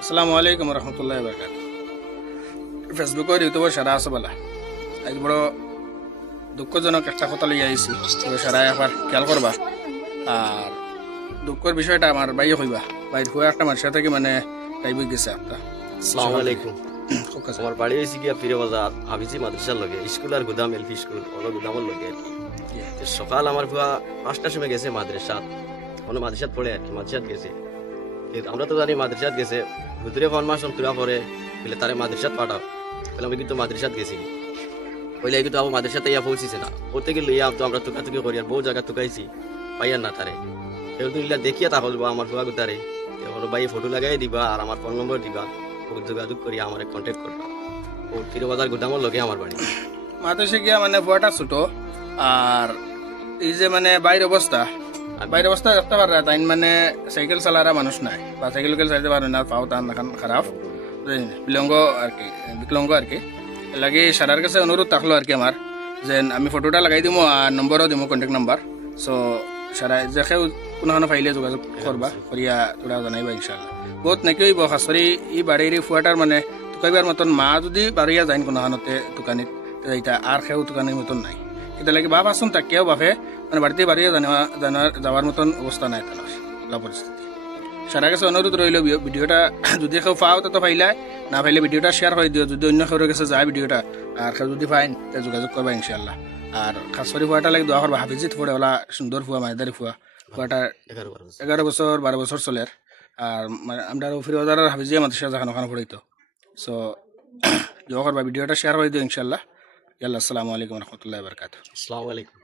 আসসালামু আলাইকুম রহমতুল্লাহি বারাকাতুহু। ফেসবুক আর ইউটিউবে সারা আছে বলা আজ বড় দুঃখজনক একটা কথা লইয়া আইছি, সারা একবার খেয়াল করবা। আর দুঃখের বিষয়টা আমার বাইরে হইবা, বাইর হয়ে একটা মানুষের থেকে মানে টাইপ গেছে একটা। আসসালামু আলাইকুম। আমার বাড়ি হয়েছে গিয়া ফিরে বাজার হাফিজি মাদ্রাসার লগে স্কুল আর গুদাম এলপি স্কুল অন্য গুদামের লগে আর কি। সকাল আমার ভুয়া 5টার সময় গেছে মাদ্রাসাত, কোনো মাদ্রাসাত পড়ে আর কি, মাদ্রাসাত গেছে। আমরা তো জানি মাদ্রাসাত গেছে, ভিতরে ফরমাশন তুলা পরে বলে তারে মাদ্রাসাত পাঠাও, তাহলে আমি কিন্তু মাদ্রাসাত গেছি ওইলে কিন্তু আবার মাদ্রাসাতে ইয়া পৌঁছিছে না, ওতে গেলে ইয়া তো আমরা তুকাতুকি করি আর বহু জায়গা তুকাইছি পাইয়ার না তারে। এবার ইলা দেখিয়া তা বলবো আমার ভুয়া গুতারে এখন ভাই ফটো লাগাই দিবা আর আমার ফোন নম্বর দিবা, যোগাযোগ করি আমার কন্ট্যাক্ট করবা। ও ফিরে বাজার গুদামের লগে আমার বাড়ি। মাদ্রাসা গিয়া মানে ফুয়াটা ছোট, আর এই যে মানে বাইরের অবস্থা দেখতে পারা তাই মানে সাইকেল চালারা মানুষ নাই বা সাইকেল চালাতে পারে না, পাও তার এখন খারাপ বিকলঙ্গ আর কি। লাগে সারার কাছে অনুরোধ থাকলো আর কি আমার, যে আমি ফটোটা লাগাই দিব আর নম্বরও দিব, কন্ট্যাক্ট নাম্বার। সো সারা যে কেউ কোনোখানে পাইলে যোগাযোগ করবা, করিয়া তোরা জানাইবা ইনশাল্লাহ। বহুত নাকি হইব খাস করে এই বাড়ির ফুয়াটার মানে টুকাইবার মতন মা যদি বাড়িয়া যায় কোনোখানতে দোকানিত এইটা আর কেউ দোকানের মতন নাই। এটা লাগে বাপ আসুন তাকেও বাপে মানে বাড়িতে বাড়িয়ে যাওয়ার মতন অবস্থা নাই তার পরিস্থিতি। সারা কাছে অনুরোধ রইল ভিডিওটা যদি কেউ পাও তো পাইলাই, না পাইলে ভিডিওটা শেয়ার করে দিও, যদি অন্য কেউ কাছে যায় ভিডিওটা আর কেউ যদি পাইন তা যোগাযোগ করবা ইনশাল্লাহ। আর খাস করে ফুয়াটা লাগে দোয়া করবা, হাফিজিত ফুয়া ওলা সুন্দর ফুয়া মাইদারি ফুয়াটা 11 বছর 12 বছর চলে। আর আমরা ফিরে বাজারের হাফিজিয়া মাদ্রাসা যখন ওখানে পড়াইতো। সো দোয়া করবা, ভিডিওটা শেয়ার করে দিও ইনশাল্লাহ। আসসালামু আলাইকুম রহমতুল্লাহি বারাকাতুহু। আসসালামু আলাইকুম।